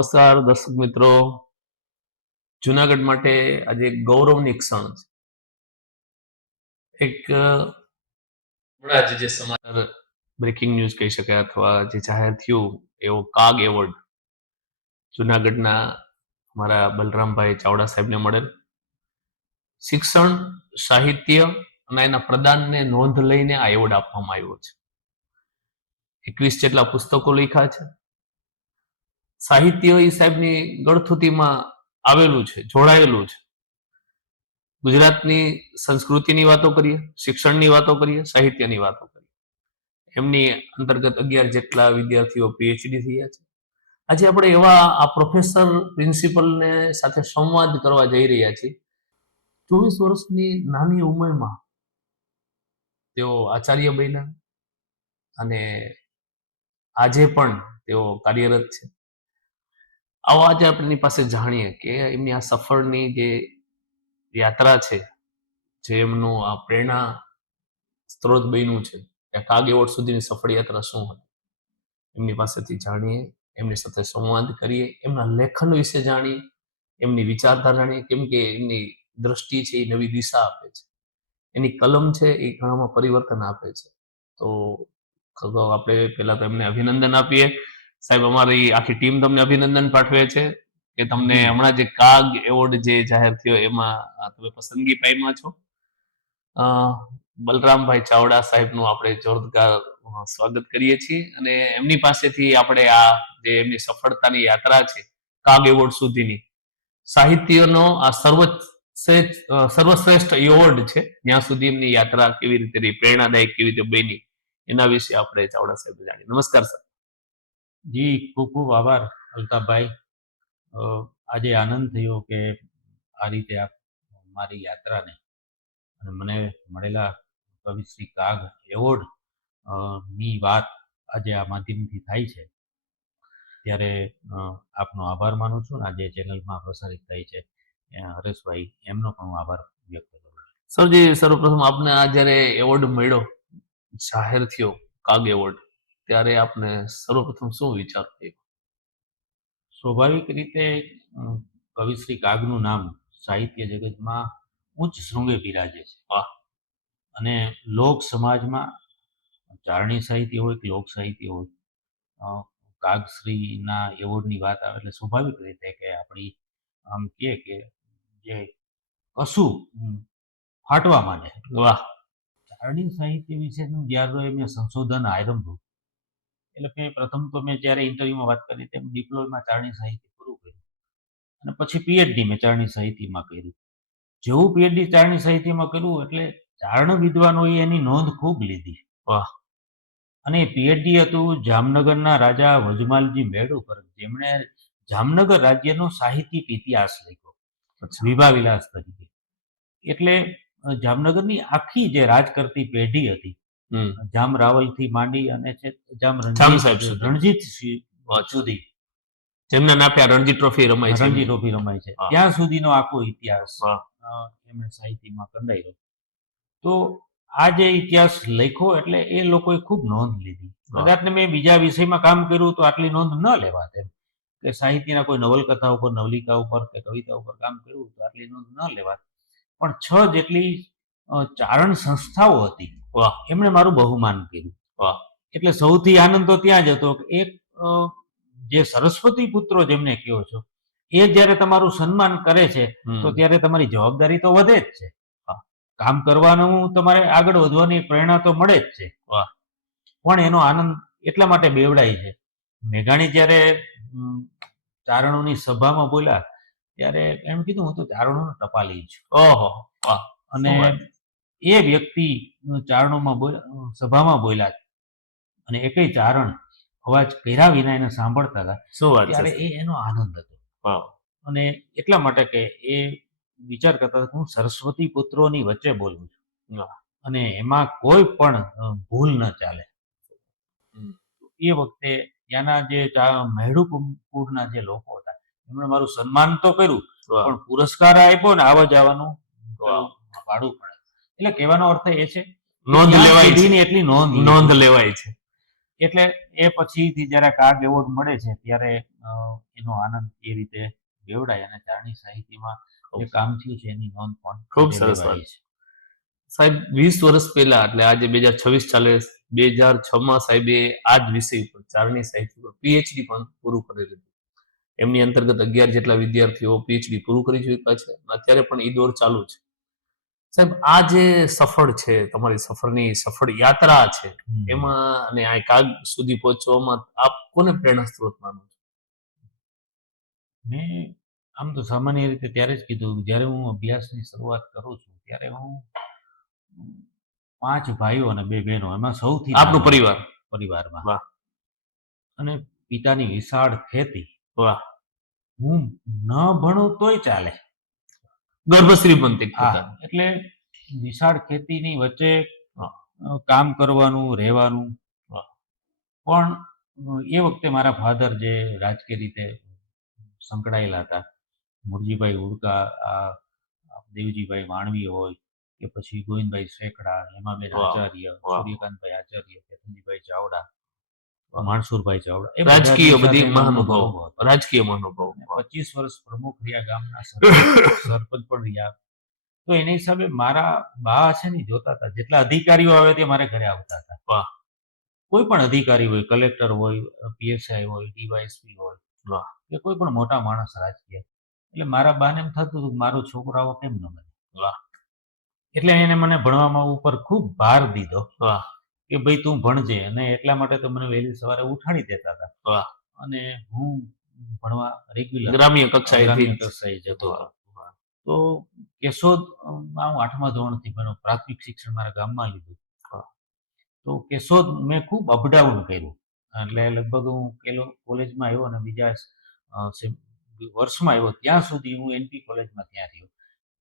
નમસ્કાર દર્શક મિત્રો. જુનાગઢ માટે આજે એક ગૌરવની ક્ષણ છે. એક હમણાં જે સમાચાર બ્રેકિંગ ન્યૂઝ કહી શકાય અથવા જે જાહેર થયું એવો કાગ એવોર્ડ જુનાગઢના અમારા બલરામભાઈ ચાવડા સાહેબને મળેલ. શિક્ષણ, સાહિત્ય અને એના પ્રદાનને નોંધ લઈને આ એવોર્ડ આપવામાં આવ્યો છે. 21 જેટલા પુસ્તકો લખ્યા છે. સાહિત્ય એ સાહેબની ગળથુતીમાં આવેલું છે, જોડાયેલું છે. ગુજરાતની સંસ્કૃતિની વાતો કરીએ, શિક્ષણની વાતો કરીએ, સાહિત્યની વાતો કરીએ. એમની અંતર્ગત 11 જેટલા વિદ્યાર્થીઓ પીએચડી થયા છે. આજે આપણે એવા આ પ્રોફેસર પ્રિન્સિપલને સાથે સંવાદ કરવા જઈ રહ્યા છીએ. 24 વર્ષની નાની ઉંમરમાં તેઓ આચાર્ય બન્યા અને આજે પણ તેઓ કાર્યરત છે. આવો આજે આપણી પાસે જાણીએ કે એમની આ સફળની જે યાત્રા છે, જે એમનું આ પ્રેરણા સ્ત્રોત બન્યું છે, કે કાગ એવોર્ડ સુધીની સફળ યાત્રા શું હતી. એમની પાસેથી જાણીએ, એમની સાથે સંવાદ કરીએ, એમના લેખન વિશે જાણીએ, એમની વિચારધારા જાણીએ, કેમ કે એમની દ્રષ્ટિ છે એ નવી દિશા આપે છે. એની કલમ છે એ ઘણામાં પરિવર્તન આપે છે. તો આપણે પહેલા તો એમને અભિનંદન આપીએ. સાહેબ, અમારી આખી ટીમ તમને અભિનંદન પાઠવે છે કે તમને હમણાં જે કાગ એવોર્ડ જે જાહેર થયો એમાં તમે પસંદગી પામ્યા છો. બલરામભાઈ ચાવડા સાહેબનું આપણે જોરદાર સ્વાગત કરીએ છીએ અને એમની પાસેથી આપણે આ જે એમની સફળતાની યાત્રા છે કાગ એવોર્ડ સુધીની, સાહિત્યનો આ સર્વશ્રેષ્ઠ એવોર્ડ છે, ત્યાં સુધી એમની યાત્રા કેવી રીતે રહી, પ્રેરણાદાયક કેવી રીતે બની, એના વિશે આપણે ચાવડા સાહેબ જાણીએ. નમસ્કાર સર. જી, ખૂબ ખૂબ આભાર અલ્તાફભાઈ. આજે આનંદ થયો કે આ રીતે મારી યાત્રાને અને મને મળેલા કવિશ્રી કાગ એવોર્ડ ની વાત આજે આ માધ્યમથી થાય છે, ત્યારે આપનો આભાર માનું છું. આજે ચેનલમાં પ્રસારિત થઈ છે હરેશભાઈ, એમનો પણ હું આભાર વ્યક્ત કરું છું. સરજી, સર્વપ્રથમ આપને આ જ્યારે એવોર્ડ મળ્યો, જાહેર થયો કાગ એવોર્ડ, ત્યારે આપને સર્વપ્રથમ શું વિચાર થયો? સ્વાભાવિક રીતે કવિશ્રી કાગનું નામ સાહિત્ય જગતમાં ઉચ્ચ શૃંગે બિરાજે છે. અને લોક સમાજમાં ચારણી સાહિત્ય હોય કે લોક સાહિત્ય હોય, કાગશ્રીના એવોર્ડની વાત આવે એટલે સ્વાભાવિક રીતે કે આપણી આમ કહે કે જે કશું ફાટવા માંડે. વાહ! ચારણી સાહિત્ય વિશેનું જ્યારે મેં સંશોધન આરંભ્યું, એટલે કે પ્રથમ તો મેં જ્યારે ઇન્ટરવ્યુમાં વાત કરી તેમ ડિપ્લોમાં ચારણી સાહિત્ય પૂરું કર્યું અને પછી પીએચડી મેં ચારણી સાહિત્યમાં કર્યું. જેવું પીએચડી ચારણી સાહિત્યમાં કર્યું એટલે ચારણ વિદ્વાનોએ એની નોંધ ખૂબ લીધી. વાહ! અને પીએચડી હતું જામનગરના રાજા વજમાલજી મેળ ઉપર, જેમણે જામનગર રાજ્યનો સાહિત્યિક ઇતિહાસ લખ્યો વિભા વિલાસ તરીકે. એટલે જામનગરની આખી જે રાજ કરતી પેઢી હતી, જામ રાવલથી માંડી અને જામ રણજીત સુધી, જેમના નામે રણજી ટ્રોફી રમાય છે, રણજી ટ્રોફી રમાય છે, ત્યાં સુધીનો આખો ઇતિહાસ એમણે સાહિત્યમાં કંડાર્યો. તો આ જે ઇતિહાસ લખ્યો એટલે એ લોકોએ ખૂબ નોંધ લીધી. કદાચ મેં બીજા વિષયમાં કામ કર્યું તો આટલી નોંધ ન લેવાત, એમ કે સાહિત્યના કોઈ નવલકથા ઉપર, નવલિકા ઉપર કે કવિતા ઉપર કામ કર્યું તો આટલી નોંધ ન લેવાત. પણ 6 જેટલી ચારણ સંસ્થાઓ હતી, એમણે મારું બહુમાન કર્યું. એટલે સૌથી આનંદ તો ત્યાં જ હતો કે એક જે સરસ્વતી પુત્રો જેમને કહો છો, એ જ્યારે તમારું સન્માન કરે છે તો ત્યારે તમારી જવાબદારી તો વધે જ છે. કામ કરવાનું તમારે આગળ વધવાની પ્રેરણા તો મળે જ છે, પણ એનો આનંદ એટલા માટે બેવડાય છે. મેઘાણી જ્યારે ચારણોની સભામાં બોલ્યા ત્યારે એમ કીધું, હું તો ચારણોનો ટપાલી છું. અને એ વ્યક્તિ ચારણોમાં સભામાં બોલ્યા અને એકેય ચારણ અવાજ કર્યા વિના એને સાંભળતા હતા, ત્યારે એનો આનંદ હતો. અને એટલા માટે કે એ વિચાર કરતા હતા, હું સરસ્વતી પુત્રોની વચ્ચે બોલું છું અને એમાં કોઈ પણ ભૂલ ન ચાલે. એ વખતે ત્યાંના જે મહેડુપુરના જે લોકો હતા, એમણે મારું સન્માન તો કર્યું, પણ પુરસ્કાર આપ્યો ને આવવા જવાનું ભાડું પડે. એટલે કહેવાનો અર્થ એ છે, નોંધ લેવાય છે, એટલી નોંધ લેવાય છે. એટલે એ પછીથી જ્યારે કાગ એવોર્ડ મળે છે ત્યારે એનો આનંદ એ રીતે લેવડાય અને ચારણી સાહિત્યમાં જે કામ થયું છે એની નોંધ પણ ખૂબ આજે સરસ લેવાય છે. સાહેબ 20 વર્ષ પહેલા એટલે આજે 2026 ચાલે, 2006માં સાહેબે આ જ વિષય ઉપર ચારણી સાહિત્ય પર પીએચડી પણ પૂરું કરેલું. એમની અંતર્ગત 11 જેટલા વિદ્યાર્થીઓ પીએચડી પૂરું કરી ચૂક્યા છે. અત્યારે પણ એ દોર ચાલુ છે. સાહેબ આ જે સફળ છે, તમારી સફરની સફળ યાત્રા છે, એમાં અને આ કાગ સુધી પહોંચવામાં આપ કોને પ્રેરણા સ્ત્રોત માનો છો? મેં આમ તો સામાન્ય રીતે ત્યારે જ કીધું, જ્યારે હું અભ્યાસની શરૂઆત કરું છું ત્યારે હું 5 ભાઈઓ અને 2 બહેનો, એમાં સૌથી આપનું નાનો પરિવારમાં. વાહ. અને પિતાની વિશાળ ખેતી. વાહ. હું ન ભણું તોય ચાલે. ગર્ભ શ્રીમંતી હા, એટલે વિશાળ ખેતીની વચ્ચે કામ કરવાનું, રહેવાનું. પણ એ વખતે મારા ફાધર જે રાજકીય રીતે સંકળાયેલા હતા, મુરજીભાઈ હુડકા, દેવજીભાઈ માણવી હોય કે પછી ગોવિંદભાઈ શેખડા, હેમાબેન આચાર્ય, સૂર્યકાંતભાઈ આચાર્ય, કેતનજીભાઈ ચાવડા, માણસુરભાઈ ચાવડા, એ રાજકીય બધી સાથે મહાનુભાવો, રાજકીય મહાનુભાવો. 25 વર્ષ પ્રમુખ રહ્યા, ગામના સરપંચ પણ રહ્યા. તો એના હિસાબે મારા બા છે ને જોતા હતા, જેટલા અધિકારીઓ આવે તે મારે ઘરે આવતા હતા. વાહ. કોઈ પણ અધિકારી હોય, કલેક્ટર હોય, પીએસઆઈ હોય, ડીવાયએસપી હોય, વાહ, કે કોઈ પણ મોટા માણસ રાજકીય, એટલે મારા બાને એમ થતું હતું મારો છોકરો આવો કેમ ન બને. વાહ. એટલે એને મને ભણવામાં ઉપર ખૂબ ભાર દીધો. વાહ. કે ભાઈ તું ભણજે, અને એટલા માટે તો મને વહેલી સવારે ઉઠાડી દેતા હતા. વાહ. અને હું ભણવા રેગ્યુલર ગ્રામ્ય કક્ષાએ જતો હતો. તો કેશોદમાં હું 8મા ધોરણથી ભણ્યો, પ્રાથમિક શિક્ષણ મારા ગામમાં લીધું. તો કેશોદ મેં ખૂબ અપડાઉન કર્યું, એટલે લગભગ હું કોલેજમાં આવ્યો અને બીજા વર્ષમાં આવ્યો ત્યાં સુધી હું એનપી કોલેજમાં ત્યાં રહ્યો.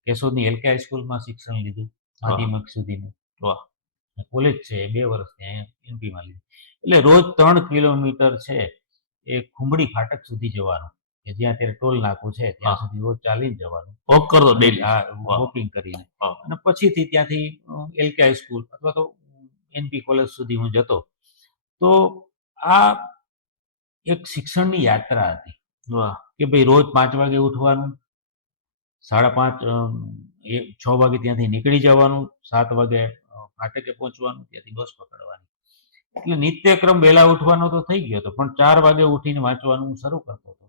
કેશોદની એલકે હાઈસ્કૂલમાં શિક્ષણ લીધું માધ્યમિક સુધીનું. કોલેજ છે 2 વર્ષ ત્યાં એનપીમાં લીધું. એટલે રોજ 3 કિલોમીટર છે એ ખુંબડી ફાટક સુધી જવાનું, કે જ્યાં અત્યારે ટોલ નાકું છે ત્યાં સુધી રોજ ચાલીને જવાનું. વોક કરતો ડેલી? હા, વોકિંગ કરીને. અને પછીથી ત્યાંથી એલકે હાઈસ્કૂલ અથવા તો એનપી કોલેજ સુધી હું જતો. તો આ એક શિક્ષણની યાત્રા હતી. કે ભાઈ રોજ 5 વાગે ઉઠવાનું, 5:30 6 વાગે ત્યાંથી નીકળી જવાનું, 7 વાગે ફાટકે પહોંચવાનું, ત્યાંથી બસ પકડવાની. એટલે નિત્યક્રમ વહેલા ઉઠવાનો તો થઈ ગયો હતો, પણ 4 વાગે ઉઠીને વાંચવાનું શરૂ કરતો હતો.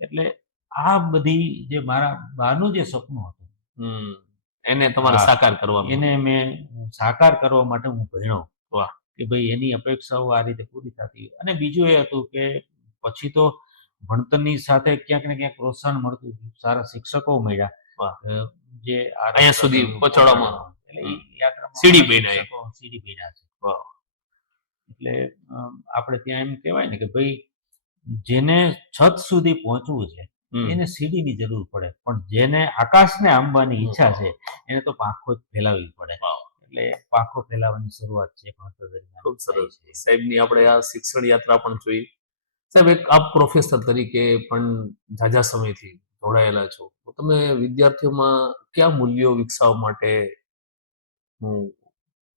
એટલે આ બધી જે મારા બાનું જે સપનું હતું, એને તમારે સાકાર કરવા, એને મેં સાકાર કરવા માટે હું ભણ્યો. કે ભાઈ એની અપેક્ષાઓ આ રીતે પૂરી થતી. અને બીજું એ હતું કે પછી તો ભણતરની સાથે ક્યાંક ને ક્યાંક પ્રોત્સાહન મળતું, સારા શિક્ષકો મળ્યા જે અહીંયા સુધી પહોંચાડવામાં, એટલે એ યાત્રામાં સીડી બન્યા છે. એટલે આપણે ત્યાં એમ કહેવાય ને કે ભાઈ જેને છત સુધી પહોંચવું છે એને સીડીની જરૂર પડે, પણ જેને આકાશને આંબવાની ઈચ્છા છે એને તો પાંખો જ ફેલાવવી પડે. એટલે પાંખો ફેલાવવાની શરૂઆત છે ભણતર દરમિયાન. ખૂબ સરસ. સાહેબની આપણે આ શિક્ષણ યાત્રા પણ જોઈ. સાહેબ, એક આપ પ્રોફેસર તરીકે પણ ઝાઝા સમયથી જોડાયેલા છો, તો તમે વિદ્યાર્થીઓમાં કયા મૂલ્યો વિકસાવવા માટે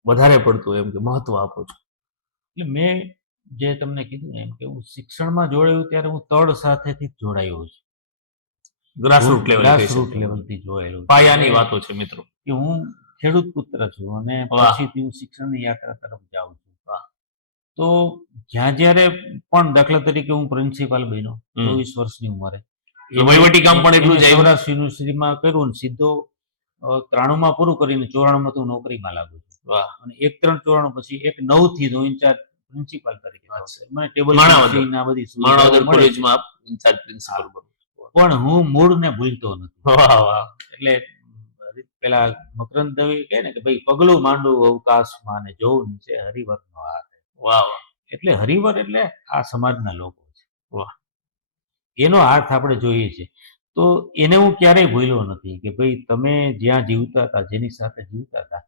વધારે પડતું એમ કે મહત્વ આપો છો? એટલે મેં જે તમને કીધું એમ કે હું શિક્ષણમાં જોડાયું ત્યારે હું તળ સાથેથી જ જોડાયો છું. ગ્રાસરૂટ લેવલથી જોડાયેલો, પાયાની વાતો છે મિત્રો. કે હું ખેડૂત પુત્ર છું અને પછીથી હું શિક્ષણની યાત્રા તરફ જાઉં છું. તો જ્યારે પણ દાખલા તરીકે હું પ્રિન્સિપાલ બન્યો 24 વર્ષની ઉંમરે, વહીવટી કામ પણ એટલું જ સૌરાષ્ટ્ર યુનિવર્સિટીમાં કર્યું ને સીધો 93માં પૂરું કરીને 94માં હું નોકરીમાં લાગુ છું. અને 1-3-94 પછી 1-9 થી હું ઇન્ચાર્જ પ્રિન્સિપાલ તરીકે મને ટેબલ ના બધી માણાવદર કોલેજમાં ઇન્ચાર્જ પ્રિન્સિપાલ બન્યો. પણ હું મૂળને ભૂલતો નથી. એટલે પેલા મકરંદ દવે કહે ને કે ભાઈ પગલું માંડું અવકાશમાં ને જોઉં નીચે હરિવરનો હાથ. એટલે હરિવર એટલે આ સમાજના લોકો છે. એનો હાથ આપણે જોઈએ છે. તો એને હું ક્યારેય ભૂલ્યો નથી કે ભાઈ તમે જ્યાં જીવતા હતા, જેની સાથે જીવતા હતા,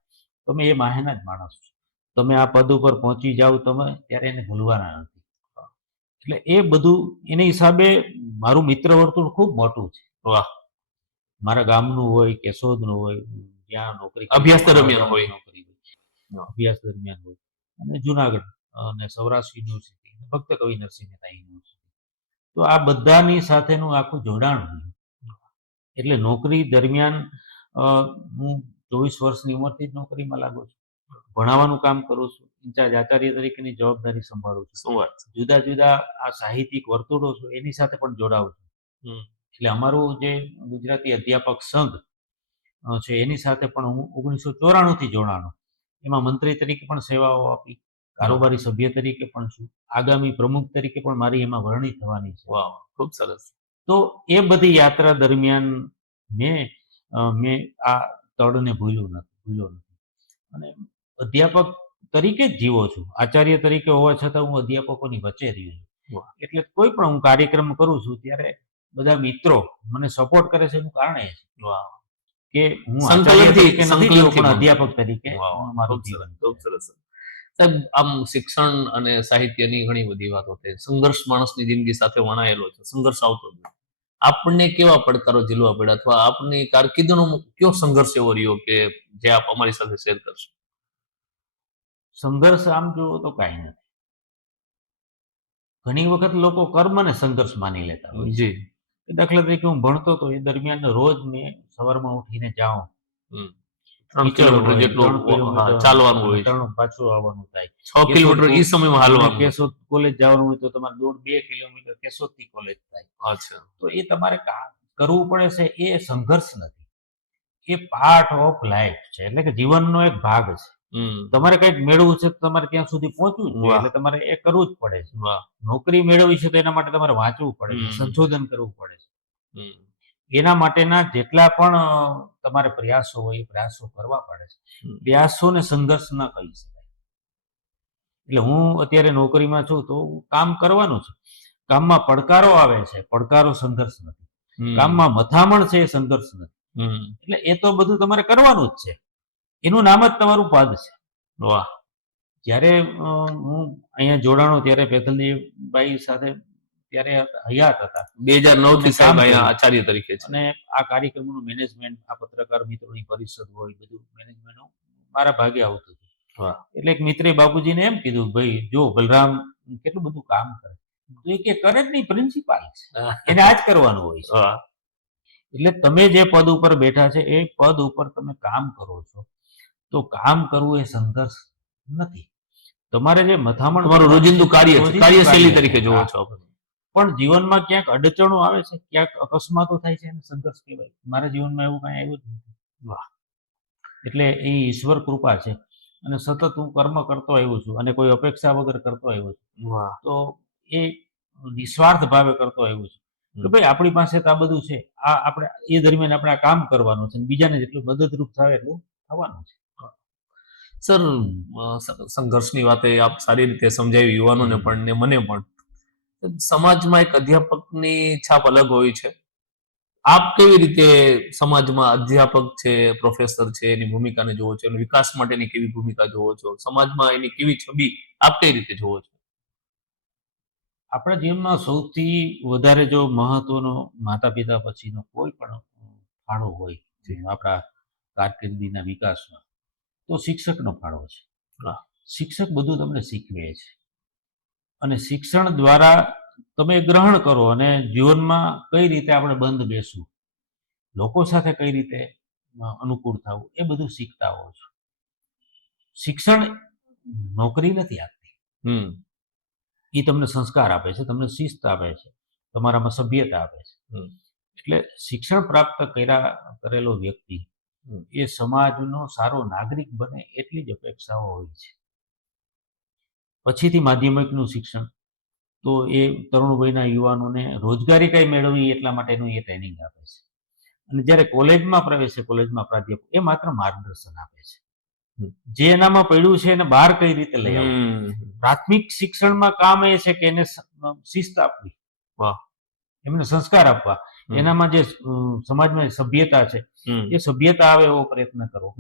તમે એ માહેના જ માણસ છો. તમે આ પદ ઉપર પહોંચી જાઓ તમે ત્યારે એને ભૂલવાના નથી. એટલે એ બધું એના હિસાબે મારું મિત્ર વર્તુળ ખૂબ મોટું છે. મારા ગામનું હોય, કેશોદનું હોય, જ્યાં નોકરી અભ્યાસ દરમિયાન હોય, અને જુનાગઢ અને સૌરાષ્ટ્ર યુનિવર્સિટી અને ભક્ત કવિ નરસિંહ મહેતા યુનિવર્સિટી. તો આ બધાની સાથેનું આખું જોડાણ હોય. એટલે નોકરી દરમિયાન હું 24 વર્ષની ઉંમરથી જ નોકરીમાં લાગુ છું. ભણાવવાનું કામ કરું છું. ઇન્ચાર્જ આચાર્ય તરીકેની જવાબદારી સંભાળું છું. શું વાત છે. જુદા જુદા આ સાહિત્યિક વર્તુળો છે એની સાથે પણ જોડાઉં છું. હમ. એટલે અમારું જે ગુજરાતી અધ્યાપક સંઘ છે એની સાથે પણ હું 1994 થી જોડાણો. એમાં મંત્રી તરીકે પણ સેવાઓ આપી, કારોબારી સભ્ય તરીકે પણ છું, આગામી પ્રમુખ તરીકે પણ મારી એમાં વરણી થવાની છે. વાહ, ખૂબ સરસ. તો એ બધી યાત્રા દરમિયાન મેં આ તળને ભૂલ્યો નથી. અને અધ્યાપક તરીકે જ જીવો છું. આચાર્ય તરીકે હોવા છતાં હું અધ્યાપકોની વચ્ચે રહ્યો છું. વાહ. એટલે કોઈ પણ હું કાર્યક્રમ કરું છું ત્યારે બધા મિત્રો મને સપોર્ટ કરે છે એનું કારણ એ છે વાહ. કે હું આચાર્ય તરીકે નથી જીવો, પણ સંકલનથી અધ્યાપક તરીકે વાહ, મારું ખૂબ સરસ, જીવન ખૂબ છે. સરસ. સાહેબ, આમ શિક્ષણ અને સાહિત્યની ઘણી બધી વાતો થઈ. સંઘર્ષ માણસની જિંદગી સાથે વણાયેલો છે. સંઘર્ષ આવતો જ નથી. આપણને કેવા પડકારો ઝીલવા પડ્યા અથવા આપની કારકિર્દીનો કયો સંઘર્ષ એવો રહ્યો કે જે આપ અમારી સાથે શેર કરશો? સંઘર્ષ આમ જુઓ તો કાંઈ નથી. ઘણી વખત લોકો કર્મને સંઘર્ષ માની લેતા હોય છે. જી. દાખલા તરીકે હું ભણતો હતો એ દરમિયાન રોજ મેં સવારમાં ઉઠીને જાઉં, 3 કીચડ કિલોમીટર હોય, જેટલું 3 કિલોમીટર ચાલવાનું અને હોય છે. 3 પાછું આવવાનું થાય. 6 કિલોમીટર ઈ સમયમાં હાલવાનું. કેશોદ કોલેજ જવાનું હોય તો તમારે દોઢ 2 કિલોમીટર કેશોદથી કોલેજ થાય. અચ્છા. તો એ તમારે કરવું પડે છે. એ સંઘર્ષ નથી, એ પાર્ટ ઓફ લાઈફ છે. એટલે કે જીવનનો એક ભાગ છે. તમારે કંઈક મેળવવું છે તો તમારે ત્યાં સુધી પહોંચવું જ જોઈએ. એટલે તમારે એ કરવું જ પડે છે. વાહ. નોકરી મેળવવી છે તો એના માટે તમારે વાંચવું પડે છે, સંશોધન કરવું પડે છે. હમ. એના માટેના જેટલા પણ તમારે પ્રયાસો હોય એ પ્રયાસો કરવા પડે છે. પ્રયાસોને સંઘર્ષ ન કહી શકાય. એટલે હું અત્યારે નોકરીમાં છું તો કામ કરવાનું છે. કામમાં પડકારો આવે છે, પડકારો સંઘર્ષ નથી. કામમાં મથામણ છે એ સંઘર્ષ નથી. એટલે એ તો બધું તમારે કરવાનું જ છે. એનું નામ જ તમારું પદ છે. વાહ. જ્યારે હું અહીંયા જોડાણો ત્યારે પેથલજીભાઈ સાથે ત્યારે હયાત હતા. 2009 થી સાહેબ કામ અહીંયા કર્યું. આચાર્ય તરીકે છે. અને આ કાર્યક્રમનું મેનેજમેન્ટ, આ પત્રકાર મિત્રોની પરિષદ હોય, બધું મેનેજમેન્ટ મારા ભાગે આવતું હતું. વાહ. એટલે એક મિત્રે બાપુજીને એમ કીધું, ભાઈ જો બલરામ કેટલું બધું કામ કરે, તો એ કે કરે જ નહીં, પ્રિન્સિપાલ છે, એને આ જ કરવાનું હોય છે. વાહ. એટલે તમે જે પદ ઉપર બેઠા છે એ પદ ઉપર તમે કામ કરો છો તો કામ કરવું એ સંઘર્ષ નથી. તમારે જે મથામણ તમારું રોજિંદુ કાર્ય છે, કાર્યશૈલી કાર્ય તરીકે છે. જોવો હા. છો આપણે. પણ જીવનમાં ક્યાંક અડચણો આવે છે, ક્યાંક અકસ્માતો થાય છે, એને સંઘર્ષ કહેવાય. મારા જીવનમાં એવું કાંઈ આવ્યું જ નથી. વાહ. એટલે એ ઈશ્વર કૃપા છે. અને સતત હું કર્મ કરતો આવ્યો છું અને કોઈ અપેક્ષા વગર કરતો આવ્યો છું. વાહ. તો એ નિસ્વાર્થ ભાવે કરતો આવ્યો છું કે ભાઈ આપણી પાસે તો આ બધું છે, આ આપણે એ દરમિયાન આપણે આ કામ કરવાનું છે અને બીજાને જેટલું મદદરૂપ થાય એટલું થવાનું છે. સર, સંઘર્ષની વાતે આપ સારી રીતે સમજાવી યુવાનોને પણ ને મને પણ. સમાજમાં એક અધ્યાપકની છાપ અલગ હોય છે. આપ કેવી રીતે સમાજમાં અધ્યાપક છે, પ્રોફેસર છે, એની ભૂમિકાને જોવો છો, એના વિકાસ માટેની કેવી ભૂમિકા જોવો છો, સમાજમાં એની કેવી છબી આપ કઈ રીતે જોવો છો? આપણા જીવનમાં સૌથી વધારે જો મહત્વનો માતા પિતા પછીનો કોઈ પણ ફાળો હોય આપણા કારકિર્દીના વિકાસમાં, તો શિક્ષકનો ફાળો છે. શિક્ષક બધું તમને શીખવે છે અને શિક્ષણ દ્વારા તમે ગ્રહણ કરો અને જીવનમાં કઈ રીતે આપણે બંધ બેસવું, લોકો સાથે કઈ રીતે અનુકૂળ થવું, એ બધું શીખતા હોવ છો. શિક્ષણ નોકરી નથી આપતી. એ તમને સંસ્કાર આપે છે, તમને શિસ્ત આપે છે, તમારામાં સભ્યતા આપે છે. એટલે શિક્ષણ પ્રાપ્ત કરેલો વ્યક્તિ એ સમાજનો સારો નાગરિક બને એટલી જ અપેક્ષાઓ હોય છે. પછીથી માધ્યમિકનું શિક્ષણ, તો એ તરુણ વયના યુવાનોને રોજગારી કઈ મેળવવી એટલા માટેનું એ ટ્રેનિંગ આપે છે. અને જ્યારે કોલેજમાં પ્રવેશે, કોલેજમાં પ્રાધ્યાપક એ માત્ર માર્ગદર્શન આપે છે. જે એનામાં પડ્યું છે એને બહાર કઈ રીતે લઈ આવવું. પ્રાથમિક શિક્ષણમાં કામ એ છે કે એને શિસ્ત આપવી, એમને સંસ્કાર આપવા, એનામાં જે સમાજમાં સભ્યતા છે એ સભ્યતા આવે એવો પ્રયત્ન કરવો.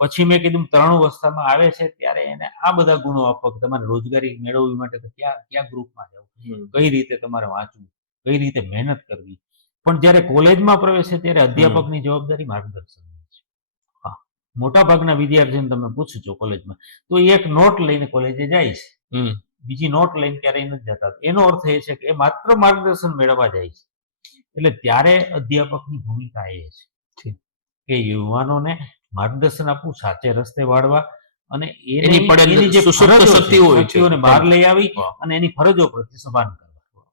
પછી મેં કીધું 3 અવસ્થામાં આવે છે ત્યારે એને આ બધા ગુણો આપવા. તમારે રોજગારી મેળવવી માટે તો ક્યાં ગ્રુપમાં જવું, કઈ રીતે તમારે વાંચવું, કઈ રીતે મહેનત કરવી. પણ જ્યારે કોલેજમાં પ્રવેશે ત્યારે અધ્યાપકની જવાબદારી માર્ગદર્શનની છે. મોટા ભાગના વિદ્યાર્થીઓને તમે પૂછજો કોલેજમાં, તો એ એક નોટ લઈને કોલેજે જાય છે, હમ બીજી નોટ લઈને ક્યારેય નથી જતા. એનો અર્થ એ છે કે એ માત્ર માર્ગદર્શન મેળવવા જાય છે. એટલે ત્યારે અધ્યાપકની ભૂમિકા એ છે કે યુવાનોને માર્ગદર્શન આપવું, સાચે રસ્તે વાળવા, અને એની પડે એની જે સુષુપ્ત ફરજો છે, શક્તિઓ હોય છે, શક્તિઓને બહાર લઈ આવી વાહ. અને એની ફરજો પ્રત્યે સભાન કરવા.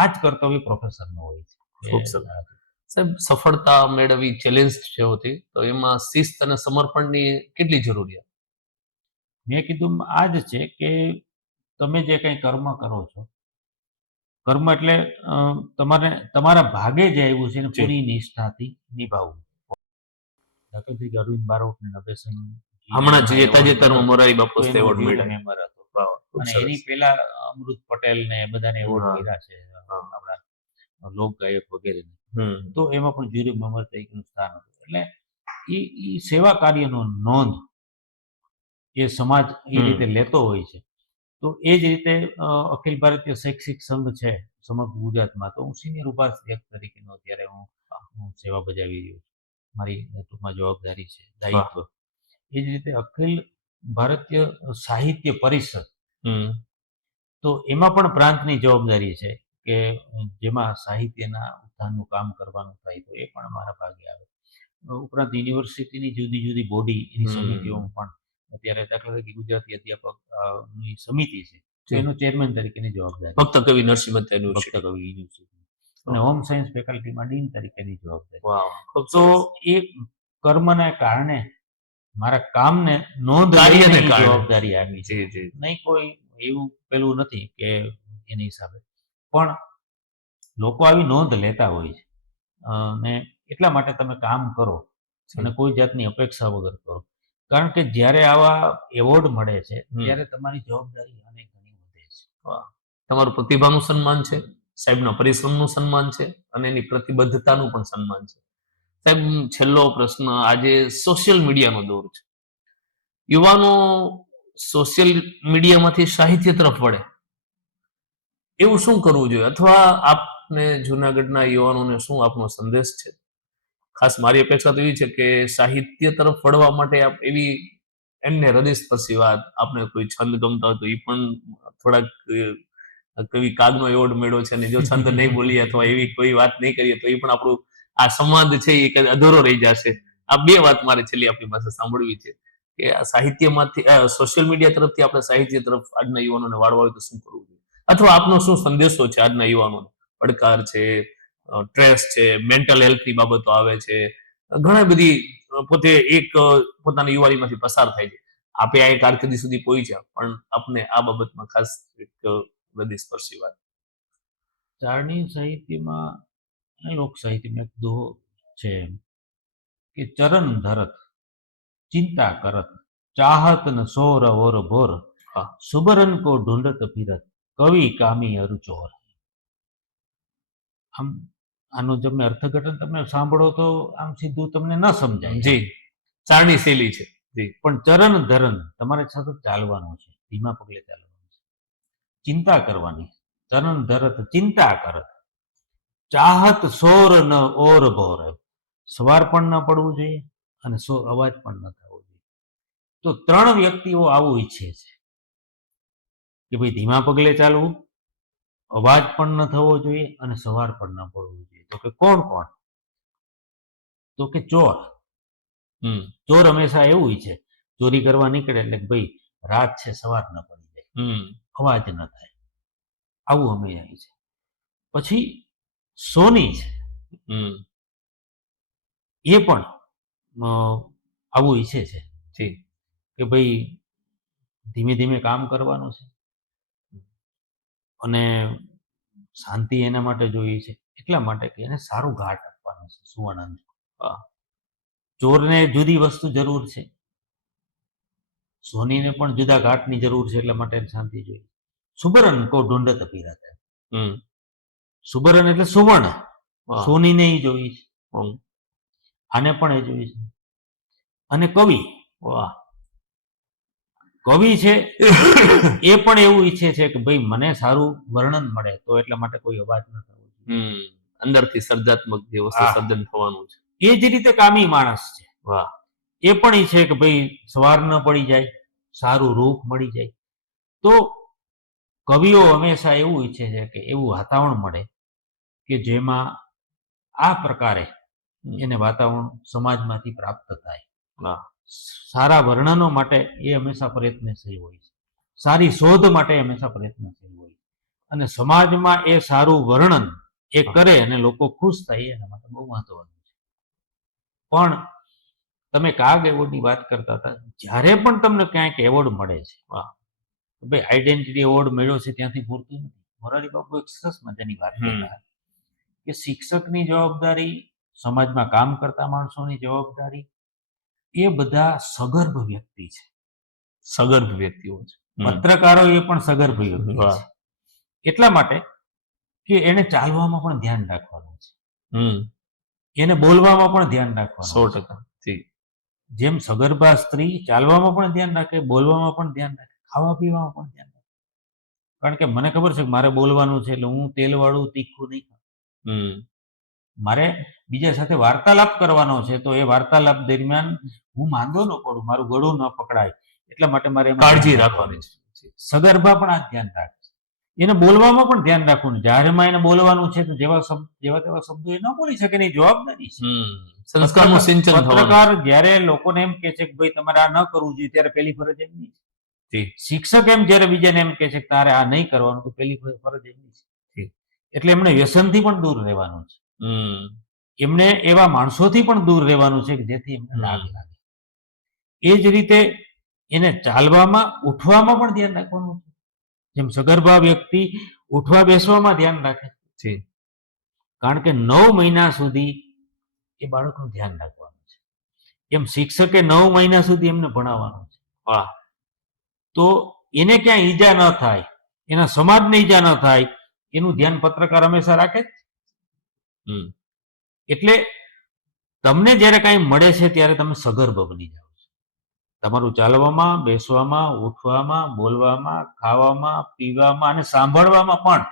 આ જ કર્તવ્ય પ્રોફેસરનો હોય છે. ખૂબ સરસ. સાહેબ, સફળતા મેળવવી ચેલેન્જ છે હોતી, તો એમાં શિસ્ત અને સમર્પણની કેટલી જરૂરિયાત? મેં કીધું આ જ છે કે તમે જે કંઈ કર્મ કરો છો, કર્મ એટલે તમારે તમારા ભાગે જે આવ્યું છે એને જી. પૂરી નિષ્ઠાથી નિભાવવું. દાખલા તરીકે અરવિંદ બારોટ ને નભેસન હમણાં જ તાજેતરમાં મોરારી બાપુ તો એનો એવોર્ડ jury મળ્યો. member હતો. વાહ, ખૂબ અને સરસ. એની પહેલા અમૃત પટેલ ને બધાને એવોર્ડ હા. મળ્યા છે, હા. આપણા લોકગાયક વગેરે. હમ તો એમાં પણ જ્યુરી મેમ્બર તરીકેનું સ્થાન હતું. એટલે એ સેવા કાર્યનો નોંધ એ સમાજ એ હમ. રીતે લેતો હોય છે. તો એ જ રીતે અખિલ ભારતીય શૈક્ષિક સંઘ છે સમગ્ર ગુજરાતમાં, તો હું સિનિયર ઉપાધ્યક્ષ તરીકેનો અત્યારે હું સેવા બજાવી રહ્યો છું. મારી ટૂંકમાં જવાબદારી છે, દાયિત્વ. એ જ રીતે અખિલ ભારતીય સાહિત્ય પરિષદ, હમ તો એમાં પણ પ્રાંતની જવાબદારી છે કે જેમાં સાહિત્યના ઉત્થાનનું કામ કરવાનું થાય, તો એ પણ મારા ભાગે આવે. ઉપરાંત યુનિવર્સિટીની જુદી જુદી બોડી, એની સમિતિઓમાં પણ અત્યારે દાખલા તરીકે ગુજરાતી અધ્યાપક ની સમિતિ છે, તો જી. એનો ચેરમેન તરીકેની જવાબદારી ભક્ત કવિ નરસિંહ મહેતા છે, યુનિવર્સિટી. ભક્ત કવિ યુનિવર્સિટી. અને હોમ સાયન્સ ફેકલ્ટીમાં ડીન તરીકેની જવાબદારી. વાહ, ખૂબ તો સરસ. એ કર્મને કારણે મારા કામને નોંધ કાર્યને લઈને એ કારણે. જવાબદારી આવી છે. જી જી. નહીં કોઈ એવું પેલું નથી કે એની હિસાબે, પણ લોકો આવી નોંધ લેતા હોય છે. અને એટલા માટે તમે કામ કરો અને કોઈ જાતની અપેક્ષા વગર કરો. કારણ કે જ્યારે આવા એવોર્ડ મળે છે ત્યારે તમારી જવાબદારી અનેક ગણી વધે છે. વાહ. તમારું પ્રતિભાનું સન્માન છે, સાહેબના પરિશ્રમનું સન્માન છે, અને એની પ્રતિબદ્ધતાનું પણ સન્માન છે. સાહેબ, છેલ્લો પ્રશ્ન, આજે સોશિયલ મીડિયાનો દોર છે. યુવાનો સોશિયલ મીડિયામાંથી સાહિત્ય તરફ વળે, એવું શું કરવું જોઈએ? અથવા આપને જુનાગઢના યુવાનોને શું આપનો સંદેશ છે? ખાસ મારી અપેક્ષા તો એવી છે કે સાહિત્ય તરફ વળવા માટે આપ એવી એમને હૃદયસ્પર્શી વાત, આપને કોઈ છંદ ગમતા હોય તો એ પણ થોડાક કવિ કાગનો એવોર્ડ મેળવ્યો છે, અને જો છંદ નહીં બોલીએ અથવા એવી કોઈ વાત નહીં કરીએ તો એ પણ આપણું આ સંવાદ છે એ કદાચ અધૂરો રહી જશે. આ બે વાત મારે છેલ્લી આપણી પાસે સાંભળવી છે કે આ સાહિત્યમાંથી સોશિયલ મીડિયા તરફથી આપણે સાહિત્ય તરફ આજના યુવાનોને વાળવા હોય તો શું કરવું જોઈએ, અથવા આપનો શું સંદેશો છે આજના યુવાનોને? પડકાર છે, સ્ટ્રેસ છે, મેન્ટલ હેલ્થની બાબતો આવે છે, ઘણી બધી પોતે એક પોતાની યુવાનીમાંથી પસાર થાય છે. આપે આ કારકિર્દી સુધી પહોંચ્યા, પણ આપને આ બાબતમાં ખાસ એક હૃદયસ્પર્શી વાત. ચારણી સાહિત્યમાં અને લોક સાહિત્યમાં એક દોહો છે કે ચરણ ધરત ચિંતા કરત ચાહત ન સોર ઓર ભોર હા. સુબરન કો ઢૂંઢત ફિરત કવિ કામી અરુચોર. આમ આનું તમે અર્થઘટન તમે સાંભળો તો આમ સીધું તમને ન સમજાય. જી, ચારણી શૈલી છે. જી. પણ ચરણ ધરન તમારે સતત ચાલવાનું છે, ધીમા પગલે ચાલવાનું છે, ચિંતા કરવાની. ચરણ ધરત ચિંતા કરત ચાહત સોર ન ઓર ભોર. સવાર પણ ન પડવું જોઈએ અને સોર અવાજ પણ ન થવો જોઈએ. તો ત્રણ વ્યક્તિઓ આવું ઈચ્છે છે કે ભાઈ ધીમા પગલે ચાલવું, અવાજ પણ ન થવો જોઈએ અને સવાર પણ ન પડવું જોઈએ. તો કે કોણ કોણ? તો કે ચોર. ચોર હંમેશા એવું ઈચ્છે, ચોરી કરવા નીકળે એટલે કે ભાઈ રાત છે, સવાર ન પડી જાય, અવાજ ન થાય, આવું હંમેશા ઈચ્છે. પછી સોની છે, એ પણ આવું ઈચ્છે છે કે ભાઈ ધીમે ધીમે કામ કરવાનું છે અને શાંતિ એના માટે જોઈએ છે, એટલા માટે કે એને સારું ઘાટ આપવાનું છે, સુવર્ણાંત. ચોરને જુદી વસ્તુ જરૂર છે, સોનીને પણ જુદા ઘાટની જરૂર છે, એટલા માટે શાંતિ જોઈએ. સુબરન કો ઢૂંઢત પીરાત. સુબરન એટલે સુવર્ણ, સોનીને એ જોઈ છે, આને પણ એ જોઈ છે. અને કવિ, કવિ છે એ પણ એવું ઈચ્છે છે કે ભાઈ મને સારું વર્ણન મળે, તો એટલા માટે કોઈ અવાજ ન થવો જોઈએ, અંદરથી સર્જાત્મક જે વસ્તુ સર્જન થવાનું છે. એ જ રીતે કામી માણસ છે. વાહ. એ પણ ઈચ્છે કે ભાઈ સવાર ન પડી જાય, સારું રૂપ મળી જાય. તો કવિઓ હંમેશા એવું ઈચ્છે છે કે એવું વાતાવરણ મળે કે જેમાં આ પ્રકારે એને વાતાવરણ સમાજમાંથી પ્રાપ્ત થાય. સારા વર્ણનો માટે એ હંમેશા પ્રયત્નશીલ હોય છે, સારી શોધ માટે હંમેશા પ્રયત્નશીલ હોય છે, અને સમાજમાં એ સારું વર્ણન એ કરે અને લોકો ખુશ થાય એના માટે બહુ મહત્વનું છે. પણ તમે કાગ એવોર્ડની વાત કરતા હતા, જ્યારે પણ તમને ક્યાંક એવોર્ડ મળે છે, ભાઈ આઈડેન્ટિટી એવોર્ડ મળ્યો છે ત્યાંથી પૂરતું નથી. મોરારી બાપુ એક સરસ મજાની વાત કહેતા કે શિક્ષકની જવાબદારી, સમાજમાં કામ કરતા માણસોની જવાબદારી, એ બધા સગર્ભ વ્યક્તિ છે, સગર્ભ વ્યક્તિઓ છે. પત્રકારો એ પણ સગર્ભ વ્યક્તિ છે. એટલા માટે કે એને ચાલવામાં પણ ધ્યાન રાખવાનું છે, એને બોલવામાં પણ ધ્યાન રાખવાનું 100%. જેમ સગર્ભા સ્ત્રી ચાલવામાં પણ ધ્યાન રાખે, બોલવામાં પણ ધ્યાન રાખે, ખાવા પીવામાં પણ ધ્યાન રાખે. કારણ કે મને ખબર છે કે મારે બોલવાનું છે એટલે હું તેલવાળું તીખું નહીં ખાઉં. મારે બીજા સાથે વાર્તાલાપ કરવાનો છે તો એ વાર્તાલાપ દરમિયાન હું માંદો ન પડું, મારું ગળું ન પકડાય, એટલા માટે મારે કાળજી રાખવાની છે. સગર્ભા પણ આ ધ્યાન રાખે છે. એને બોલવામાં પણ ધ્યાન રાખવું. જાહેરમાં એને બોલવાનું છે તો જેવા તેવા શબ્દો એ ન બોલી શકે, એની જવાબદારી છે. સંસ્કારનું સિંચન થવાનું. પત્રકાર જ્યારે લોકોને એમ કે છે કે ભાઈ તમારે આ ન કરવું જોઈએ, ત્યારે પેલી ફરજ એમની છે. શિક્ષક એમ જ્યારે બીજાને એમ કે છે કે તારે આ નહીં કરવાનું, તો પેલી ફરજ એમની છે. એટલે એમણે વ્યસનથી પણ દૂર રહેવાનું છે. એમને એવા માણસોથી પણ દૂર રહેવાનું છે કે જેથી એમને લાગ લાગે. એ જ રીતે એને ચાલવામાં, ઉઠવામાં પણ ધ્યાન રાખવાનું છે. જેમ સગર્ભા વ્યક્તિ ઉઠવા બેસવામાં ધ્યાન રાખે છે, કારણ કે 9 મહિના સુધી એ બાળકનું ધ્યાન રાખવાનું છે. એમ શિક્ષકે 9 મહિના સુધી એમને ભણાવવાનું છે. તો એને ક્યાંય ઈજા ન થાય, એના સમાજને ઈજા ન થાય, એનું ધ્યાન પત્રકાર હંમેશા રાખે જ. એટલે તમને જ્યારે કાંઈ મળે છે ત્યારે તમે સગર્ભ બની જાઓ છો. તમારું ચાલવામાં, બેસવામાં, ઉઠવામાં, બોલવામાં, ખાવામાં, પીવામાં અને સાંભળવામાં પણ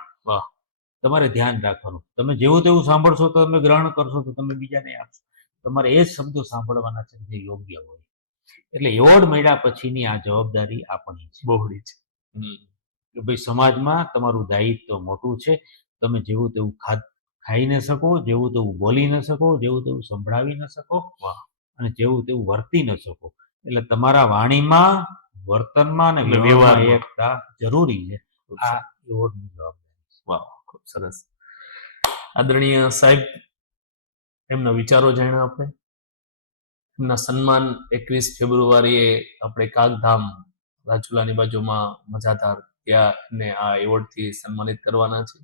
તમારે ધ્યાન રાખવાનું. તમે જેવું તેવું સાંભળશો તો તમે ગ્રહણ કરશો તો તમે બીજાને આપશો. તમારે એ જ શબ્દો સાંભળવાના છે જે યોગ્ય હોય. એટલે એવોર્ડ મળ્યા પછીની આ જવાબદારી આપણી છે, બહોળી છે, કે ભાઈ સમાજમાં તમારું દાયિત્વ મોટું છે. તમે જેવું તેવું ખાઈ ન શકો, જેવું તેવું બોલી ન શકો, જેવું તેવું સંભળાવી ન શકો, અને જેવું તેવું વર્તી ન શકો. એટલે તમારા વાણીમાં, વર્તનમાં અને વ્યવહારમાં એકતા જરૂરી છે. આ એવોર્ડની જવાબદારી છે. વાહ, ખૂબ સરસ. આદરણીય સાહેબ, એમના વિચારો જાણ્યા આપણે. એમના સન્માન 21 ફેબ્રુઆરીએ આપણે કાગધામ રાજુલાની બાજુમાં મજાધાર ત્યાં એમને આ એવોર્ડથી સન્માનિત કરવાના છે.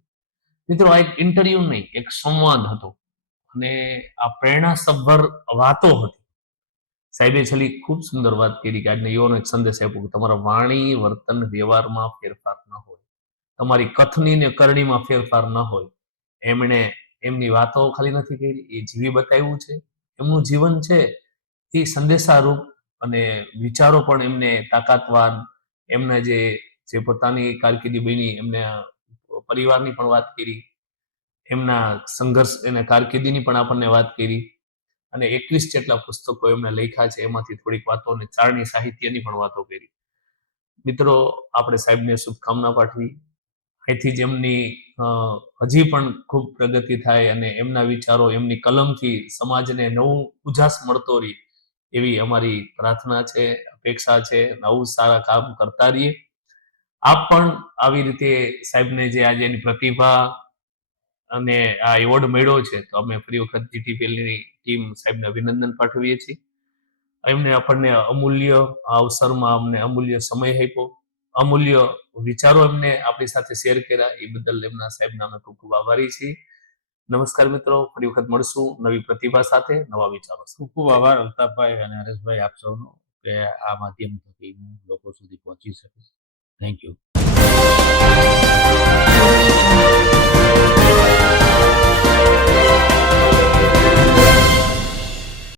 મિત્રો, આ એક ઇન્ટરવ્યુ નહીં, એક સંવાદ હતો અને આ પ્રેરણાસભર વાતો હતી. સાહેબે છેલ્લી ખૂબ સુંદર વાત કરી કે આજના યુવાનો એક સંદેશ આપ્યો કે તમારા વાણી, વર્તન, વ્યવહારમાં ફેરફાર ન હોય, તમારી કથની ને કરણીમાં ફેરફાર ન હોય. એમણે એમની વાતો ખાલી નથી કરી, એ જીવી બતાવ્યું છે. એમનું જીવન છે એ સંદેશારૂપ, અને વિચારો પણ એમને તાકાતવાન. એમને જે પોતાની કારકિર્દી બની, એમને પરિવારની પણ વાત કરી, એમના સંઘર્ષ અને કારકિર્દીની પણ આપણને વાત કરી, અને 21 જેટલા પુસ્તકો એમને લખ્યા છે. એમાંથી થોડીક વાતો અને ચારણી સાહિત્યની પણ વાતો કરી. મિત્રો, આપણે સાહેબને શુભકામના પાઠવી. અહીંથી જ એમની હજી પણ ખૂબ પ્રગતિ થાય અને એમના વિચારો, એમની કલમથી સમાજને નવું ઉજાસ મળતો રહે, એવી અમારી પ્રાર્થના છે, અપેક્ષા છે. નવું સારા કામ કરતા રહીએ. આપ પણ આવી રીતે સાહેબને જે આજે એની પ્રતિભા અને આ એવોર્ડ મળ્યો છે, તો અમે ફરી વખત જીટીપીએલની ટીમ સાહેબને અભિનંદન પાઠવીએ છીએ. એમને આપણને અમૂલ્ય અવસરમાં અમને અમૂલ્ય સમય આપ્યો, અમૂલ્ય વિચારો એમને આપણી સાથે શેર કર્યા. એ બદલ એમના સાહેબના અમે ખૂબ ખૂબ આભારી છીએ. નમસ્કાર મિત્રો, ફરી વખત મળશું નવી પ્રતિભા સાથે, નવા વિચારો સાથે. ખૂબ ખૂબ આભાર અલ્તાફભાઈ અને હરેશભાઈ, આપ સૌનો, કે આ માધ્યમ થકી હું લોકો સુધી પહોંચી શકીશ. Thank you.